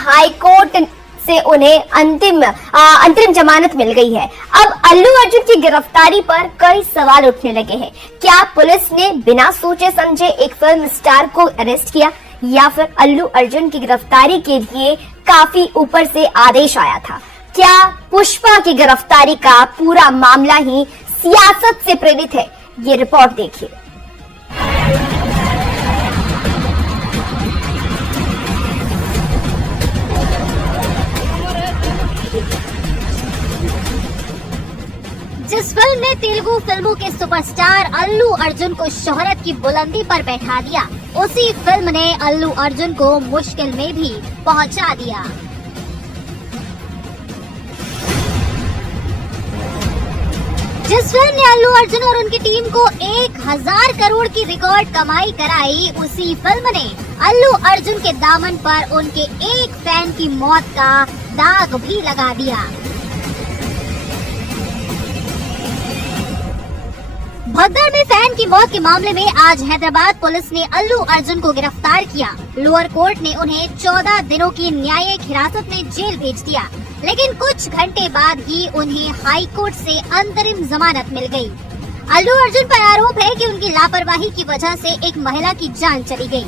High court से उन्हें अंतरिम जमानत मिल गई है। अब अल्लू अर्जुन की गिरफ्तारी पर कई सवाल उठने लगे हैं। क्या पुलिस ने बिना सोचे समझे एक फिल्म स्टार को अरेस्ट किया, या फिर अल्लू अर्जुन की गिरफ्तारी के लिए काफी ऊपर से आदेश आया था? क्या पुष्पा की गिरफ्तारी का पूरा मामला ही सियासत से प्रेरित है? ये रिपोर्ट देखिए। जिस फिल्म ने तेलुगु फिल्मों के सुपरस्टार अल्लू अर्जुन को शोहरत की बुलंदी पर बैठा दिया, उसी फिल्म ने अल्लू अर्जुन को मुश्किल में भी पहुंचा दिया। जिस फिल्म ने अल्लू अर्जुन और उनकी टीम को 1000 करोड़ की रिकॉर्ड कमाई कराई, उसी फिल्म ने अल्लू अर्जुन के दामन पर उनके एक फैन की मौत का दाग भी लगा दिया। भगदड़ में फैन की मौत के मामले में आज हैदराबाद पुलिस ने अल्लू अर्जुन को गिरफ्तार किया। लोअर कोर्ट ने उन्हें 14 दिनों की न्यायिक हिरासत में जेल भेज दिया, लेकिन कुछ घंटे बाद ही उन्हें हाई कोर्ट से अंतरिम जमानत मिल गई। अल्लू अर्जुन पर आरोप है कि उनकी लापरवाही की वजह से एक महिला की जान चली गई।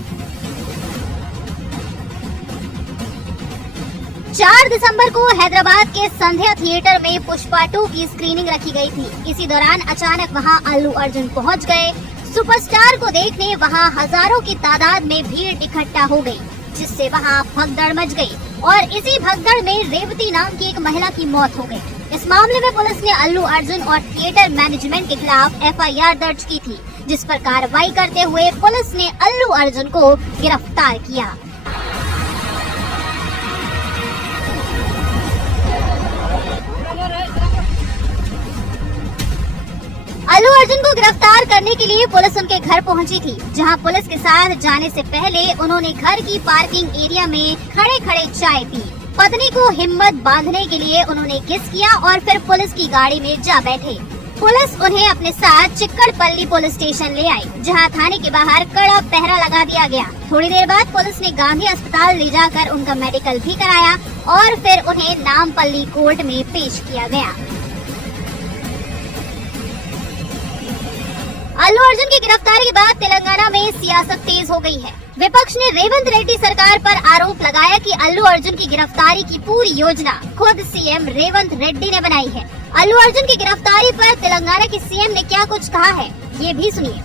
4 दिसंबर को हैदराबाद के संध्या थिएटर में पुष्पा 2 की स्क्रीनिंग रखी गई थी। इसी दौरान अचानक वहां अल्लू अर्जुन पहुंच गए। सुपरस्टार को देखने वहां हजारों की तादाद में भीड़ इकट्ठा हो गई, जिससे वहां भगदड़ मच गई और इसी भगदड़ में रेवती नाम की एक महिला की मौत हो गई। इस मामले में पुलिस ने अल्लू अर्जुन और थिएटर मैनेजमेंट के खिलाफ FIR दर्ज की थी, जिस पर कार्रवाई करते हुए पुलिस ने अल्लू अर्जुन को गिरफ्तार किया। अल्लू अर्जुन को गिरफ्तार करने के लिए पुलिस उनके घर पहुंची थी, जहां पुलिस के साथ जाने से पहले उन्होंने घर की पार्किंग एरिया में खड़े खड़े चाय पी। पत्नी को हिम्मत बांधने के लिए उन्होंने किस किया और फिर पुलिस की गाड़ी में जा बैठे। पुलिस उन्हें अपने साथ चिक्कड़पल्ली पुलिस स्टेशन ले आई, जहां थाने के बाहर कड़ा पहरा लगा दिया गया। थोड़ी देर बाद पुलिस ने गांधी अस्पताल ले जाकर उनका मेडिकल भी कराया और फिर उन्हें नामपल्ली कोर्ट में पेश किया गया। अल्लू अर्जुन की गिरफ्तारी के बाद तेलंगाना में सियासत तेज हो गई है। विपक्ष ने रेवंत रेड्डी सरकार पर आरोप लगाया कि अल्लू अर्जुन की गिरफ्तारी की पूरी योजना खुद CM रेवंत रेड्डी ने बनाई है। अल्लू अर्जुन की गिरफ्तारी पर तेलंगाना के CM ने क्या कुछ कहा है, ये भी सुनिए।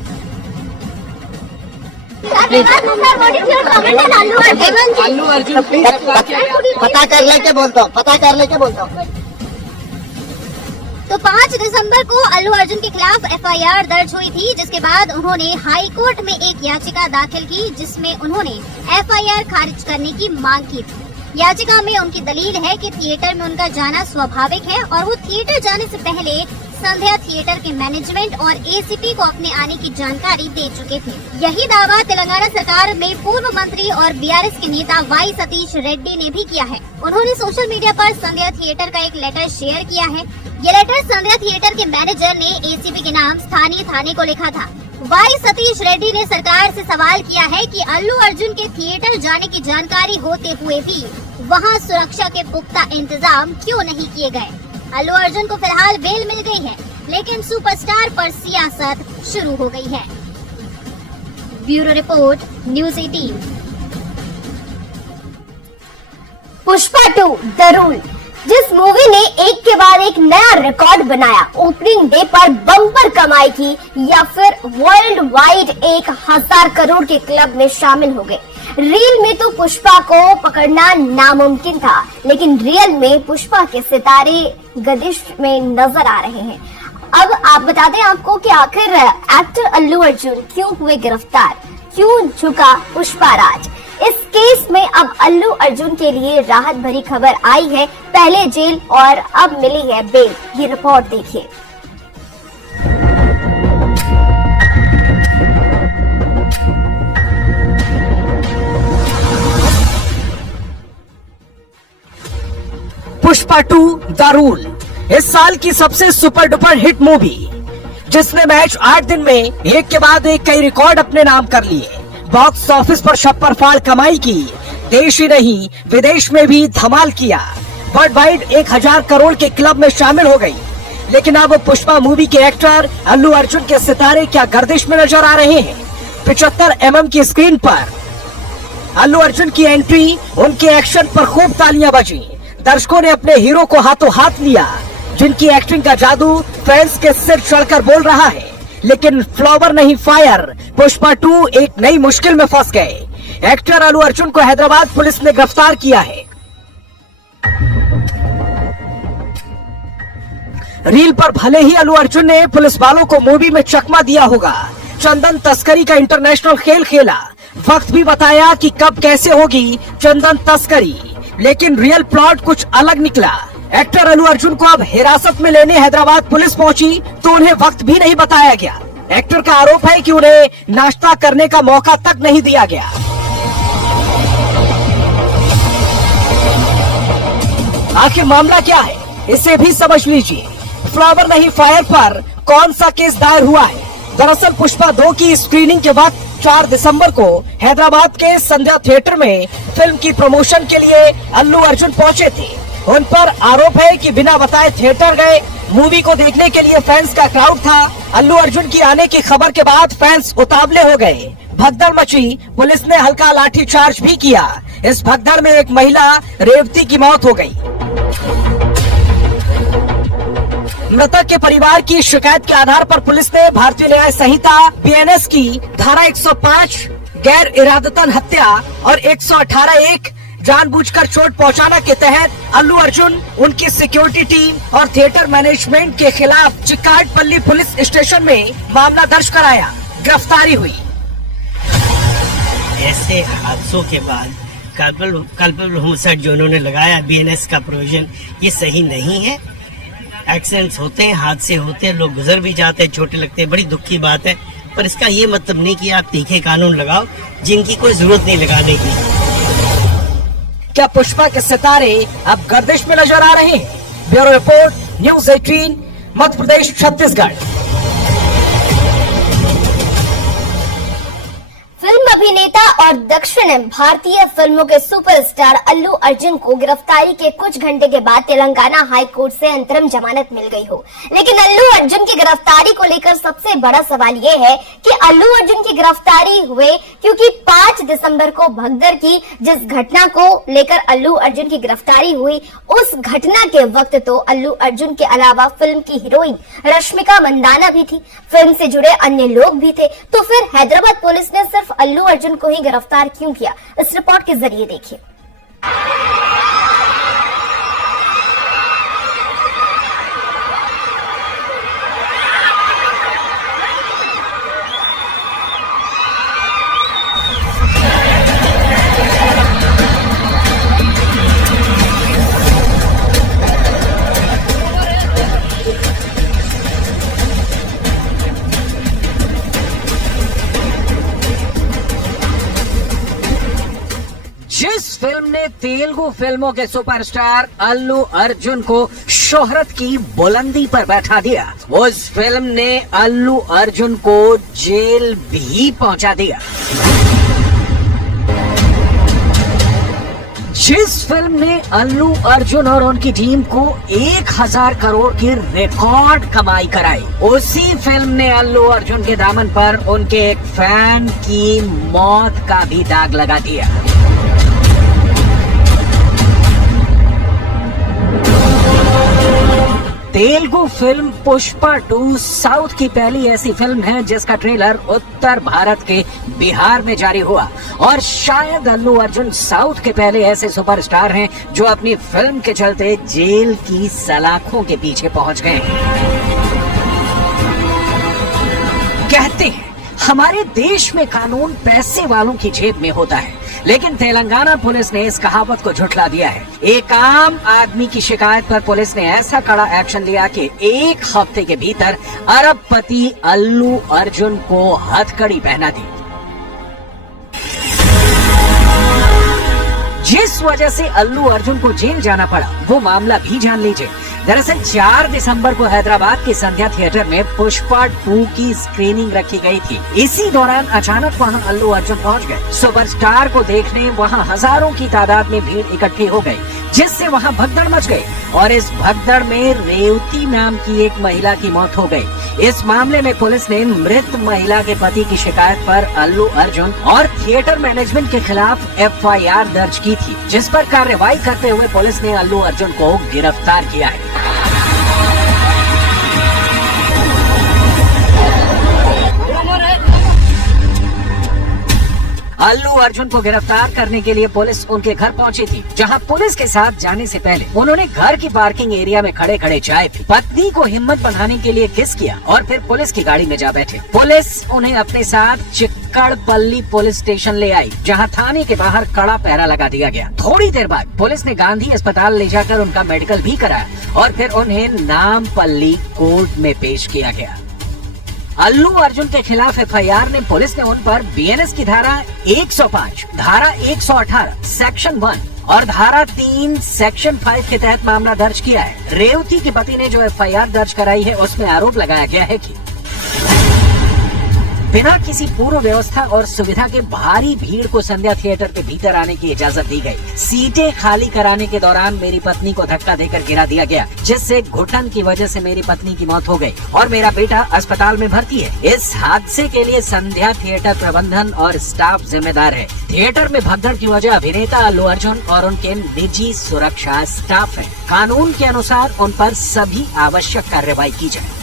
अल्लू अर्जुन पता कर लेके बोलता हूँ। तो 5 दिसंबर को अल्लू अर्जुन के खिलाफ FIR दर्ज हुई थी, जिसके बाद उन्होंने हाई कोर्ट में एक याचिका दाखिल की, जिसमें उन्होंने FIR खारिज करने की मांग की थी। याचिका में उनकी दलील है कि थिएटर में उनका जाना स्वाभाविक है और वो थिएटर जाने से पहले संध्या थिएटर के मैनेजमेंट और ACP को अपने आने की जानकारी दे चुके थे। यही दावा तेलंगाना सरकार में पूर्व मंत्री और BRS के नेता Y सतीश रेड्डी ने भी किया है। उन्होंने सोशल मीडिया पर संध्या थिएटर का एक लेटर शेयर किया है। ये लेटर संध्या थिएटर के मैनेजर ने ACP के नाम स्थानीय थाने को लिखा था। Y सतीश रेड्डी ने सरकार से सवाल किया है कि अल्लू अर्जुन के थिएटर जाने की जानकारी होते हुए भी वहां सुरक्षा के पुख्ता इंतजाम क्यों नहीं किए गए। अल्लू अर्जुन को फिलहाल बेल मिल गई है, लेकिन सुपरस्टार पर सियासत शुरू हो गई है। Bureau report, news 18। Pushpa 2 the rule, जिस मूवी ने एक के बाद एक नया रिकॉर्ड बनाया, ओपनिंग डे पर बम्पर कमाई की, या फिर वर्ल्ड वाइड 1000 करोड़ के क्लब में शामिल हो गए। रील में तो पुष्पा को पकड़ना नामुमकिन था, लेकिन रियल में पुष्पा के सितारे गर्दिश में नजर आ रहे हैं। अब आप बता दें आपको कि आखिर एक्टर अल्लू अर्जुन क्यों हुए गिरफ्तार, क्यों झुका पुष्पा राज। इस केस में अब अल्लू अर्जुन के लिए राहत भरी खबर आई है, पहले जेल और अब मिली है बेल। ये रिपोर्ट देखिए। पुष्पा 2 द रूल इस साल की सबसे सुपर डुपर हिट मूवी, जिसने मैच 8 दिन में एक के बाद एक कई रिकॉर्ड अपने नाम कर लिए, बॉक्स ऑफिस पर छप्पर फाड़ कमाई की, देश ही नहीं विदेश में भी धमाल किया। वर्ल्ड वाइड 1000 करोड़ के क्लब में शामिल हो गई। लेकिन अब पुष्पा मूवी के एक्टर अल्लू अर्जुन के सितारे क्या गर्दिश में नजर आ रहे हैं? 75 mm की स्क्रीन पर अल्लू अर्जुन की एंट्री, उनके एक्शन पर खूब तालियां बजी। दर्शकों ने अपने हीरो को हाथों हाथ लिया, जिनकी एक्टिंग का जादू फैंस के सिर चढ़कर बोल रहा है। लेकिन फ्लावर नहीं फायर, पुष्पा 2 एक नई मुश्किल में फंस गए। एक्टर अल्लू अर्जुन को हैदराबाद पुलिस ने गिरफ्तार किया है। रील पर भले ही अल्लू अर्जुन ने पुलिस वालों को मूवी में चकमा दिया होगा, चंदन तस्करी का इंटरनेशनल खेल खेला, वक्त भी बताया कि कब कैसे होगी चंदन तस्करी, लेकिन रियल प्लॉट कुछ अलग निकला। एक्टर अल्लू अर्जुन को अब हिरासत में लेने हैदराबाद पुलिस पहुंची तो उन्हें वक्त भी नहीं बताया गया। एक्टर का आरोप है कि उन्हें नाश्ता करने का मौका तक नहीं दिया गया। आखिर मामला क्या है, इसे भी समझ लीजिए। फ्लावर नहीं फायर पर कौन सा केस दायर हुआ है? दरअसल पुष्पा 2 की स्क्रीनिंग के वक्त 4 दिसंबर को हैदराबाद के संध्या थिएटर में फिल्म की प्रमोशन के लिए अल्लू अर्जुन पहुंचे थे। उन पर आरोप है कि बिना बताए थिएटर गए। मूवी को देखने के लिए फैंस का क्राउड था। अल्लू अर्जुन की आने की खबर के बाद फैंस उतावले हो गए, भगदड़ मची। पुलिस ने हल्का लाठीचार्ज भी किया। इस भगदड़ में एक महिला रेवती की मौत हो गई। मृतक के परिवार की शिकायत के आधार पर पुलिस ने भारतीय न्याय संहिता BNS की धारा 105 गैर इरादतन हत्या और 118(1) जानबूझकर चोट पहुंचाना के तहत अल्लू अर्जुन, उनकी सिक्योरिटी टीम और थिएटर मैनेजमेंट के खिलाफ चिक्काडपल्ली पुलिस स्टेशन में मामला दर्ज कराया। गिरफ्तारी हुई। ऐसे हादसों के बाद कल्पेबल होमिसाइड जो उन्होंने लगाया BNS का प्रोविजन, ये सही नहीं है। एक्सीडेंट्स होते हैं, हादसे होते हैं, लोग गुजर भी जाते हैं, छोटे लगते हैं, बड़ी दुख की बात है। पर इसका ये मतलब नहीं कि आप तीखे कानून लगाओ जिनकी कोई जरूरत नहीं लगाने की। क्या पुष्पा के सितारे अब गर्दिश में नजर आ रहे हैं? Bureau report, news 18, Madhya Pradesh, Chhattisgarh. Film अभिनेता और दक्षिण भारतीय फिल्मों के सुपरस्टार अल्लू अर्जुन को गिरफ्तारी के कुछ घंटे के बाद तेलंगाना हाई कोर्ट से अंतरिम जमानत मिल गई हो। लेकिन अल्लू अर्जुन की गिरफ्तारी को लेकर सबसे बड़ा सवाल ये है कि अल्लू अर्जुन की गिरफ्तारी हुए क्योंकि 5 दिसंबर को भगदड़ की जिस घटना को लेकर अल्लू अर्जुन की गिरफ्तारी हुई, उस घटना के वक्त तो अल्लू अर्जुन के अलावा फिल्म की हीरोइन रश्मिका मंदाना भी थी, फिल्म से जुड़े अन्य लोग भी थे। तो फिर हैदराबाद पुलिस ने सिर्फ अल्लू अर्जुन को ही गिरफ्तार क्यों किया? इस रिपोर्ट के जरिए देखिए। जिस फिल्म ने तेलुगु फिल्मों के सुपरस्टार अल्लू अर्जुन को शोहरत की बुलंदी पर बैठा दिया, उस फिल्म ने अल्लू अर्जुन को जेल भी पहुंचा दिया। जिस फिल्म ने अल्लू अर्जुन और उनकी टीम को 1000 करोड़ की रिकॉर्ड कमाई कराई, उसी फिल्म ने अल्लू अर्जुन के दामन पर उनके एक फैन की मौत का भी दाग लगा दिया। तेलुगु फिल्म पुष्पा 2 साउथ की पहली ऐसी फिल्म है जिसका ट्रेलर उत्तर भारत के बिहार में जारी हुआ, और शायद अल्लू अर्जुन साउथ के पहले ऐसे सुपरस्टार हैं जो अपनी फिल्म के चलते जेल की सलाखों के पीछे पहुंच गए। कहते हैं हमारे देश में कानून पैसे वालों की जेब में होता है, लेकिन तेलंगाना पुलिस ने इस कहावत को झुठला दिया है। एक आम आदमी की शिकायत पर पुलिस ने ऐसा कड़ा एक्शन लिया कि 1 हफ्ते के भीतर अरबपति अल्लू अर्जुन को हथकड़ी पहना दी। जिस वजह से अल्लू अर्जुन को जेल जाना पड़ा वो मामला भी जान लीजिए। दरअसल 4 दिसंबर को हैदराबाद के संध्या थिएटर में पुष्पा 2 की स्क्रीनिंग रखी गई थी। इसी दौरान अचानक वहां अल्लू अर्जुन पहुंच गए। सुपरस्टार को देखने वहां हजारों की तादाद में भीड़ इकट्ठी हो गई, जिससे वहां भगदड़ मच गई और इस भगदड़ में रेवती नाम की एक महिला की मौत हो गई। इस मामले में पुलिस ने मृत महिला के पति की शिकायत पर अल्लू अर्जुन और थिएटर मैनेजमेंट के खिलाफ FIR दर्ज की थी, जिस पर कार्रवाई करते हुए पुलिस ने अल्लू अर्जुन को गिरफ्तार किया है। अल्लू अर्जुन को गिरफ्तार करने के लिए पुलिस उनके घर पहुंची थी, जहां पुलिस के साथ जाने से पहले उन्होंने घर की पार्किंग एरिया में खड़े खड़े चाय पी, पत्नी को हिम्मत बढ़ाने के लिए किस किया और फिर पुलिस की गाड़ी में जा बैठे। पुलिस उन्हें अपने साथ चिक्कड़पल्ली पुलिस स्टेशन ले आई, जहां थाने के बाहर कड़ा पहरा लगा दिया गया। थोड़ी देर बाद पुलिस ने गांधी अस्पताल ले जाकर उनका मेडिकल भी कराया और फिर उन्हें नामपल्ली कोर्ट में पेश किया गया। अल्लू अर्जुन के खिलाफ FIR ने पुलिस ने उन पर BNS की धारा 105, धारा 118, सेक्शन 1 और धारा 3, सेक्शन 5 के तहत मामला दर्ज किया है। रेवती के पति ने जो FIR दर्ज कराई है उसमें आरोप लगाया गया है कि बिना किसी पूर्व व्यवस्था और सुविधा के भारी भीड़ को संध्या थिएटर के भीतर आने की इजाजत दी गई। सीटें खाली कराने के दौरान मेरी पत्नी को धक्का देकर गिरा दिया गया, जिससे घुटन की वजह से मेरी पत्नी की मौत हो गई और मेरा बेटा अस्पताल में भर्ती है। इस हादसे के लिए संध्या थिएटर प्रबंधन और स्टाफ जिम्मेदार है। थिएटर में भगदड़ की वजह अभिनेता अल्लू अर्जुन और उनके निजी सुरक्षा स्टाफ है। कानून के अनुसार उन पर सभी आवश्यक कार्रवाई की जाए।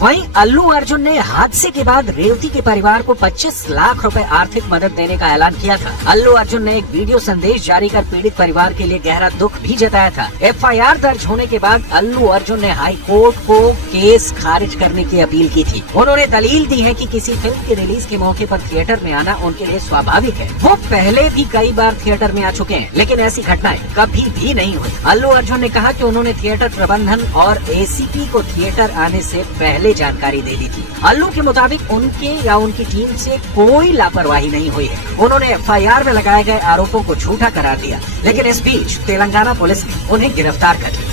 वहीं अल्लू अर्जुन ने हादसे के बाद रेवती के परिवार को 25 लाख रुपए आर्थिक मदद देने का ऐलान किया था। अल्लू अर्जुन ने एक वीडियो संदेश जारी कर पीड़ित परिवार के लिए गहरा दुख भी जताया था। FIR दर्ज होने के बाद अल्लू अर्जुन ने हाई कोर्ट को केस खारिज करने की अपील की थी। उन्होंने दलील दी है कि किसी फिल्म के रिलीज के मौके पर थिएटर में आना उनके लिए स्वाभाविक है। वो पहले भी कई बार थिएटर में आ चुके हैं, लेकिन ऐसी घटनाएं कभी भी नहीं हुई। अल्लू अर्जुन ने कहा कि उन्होंने थिएटर प्रबंधन और ACP को थिएटर आने से पहले जानकारी दे दी थी। अल्लू के मुताबिक उनके या उनकी टीम से कोई लापरवाही नहीं हुई है। उन्होंने FIR में लगाए गए आरोपों को झूठा करार दिया, लेकिन इस बीच तेलंगाना पुलिस ने उन्हें गिरफ्तार कर लिया।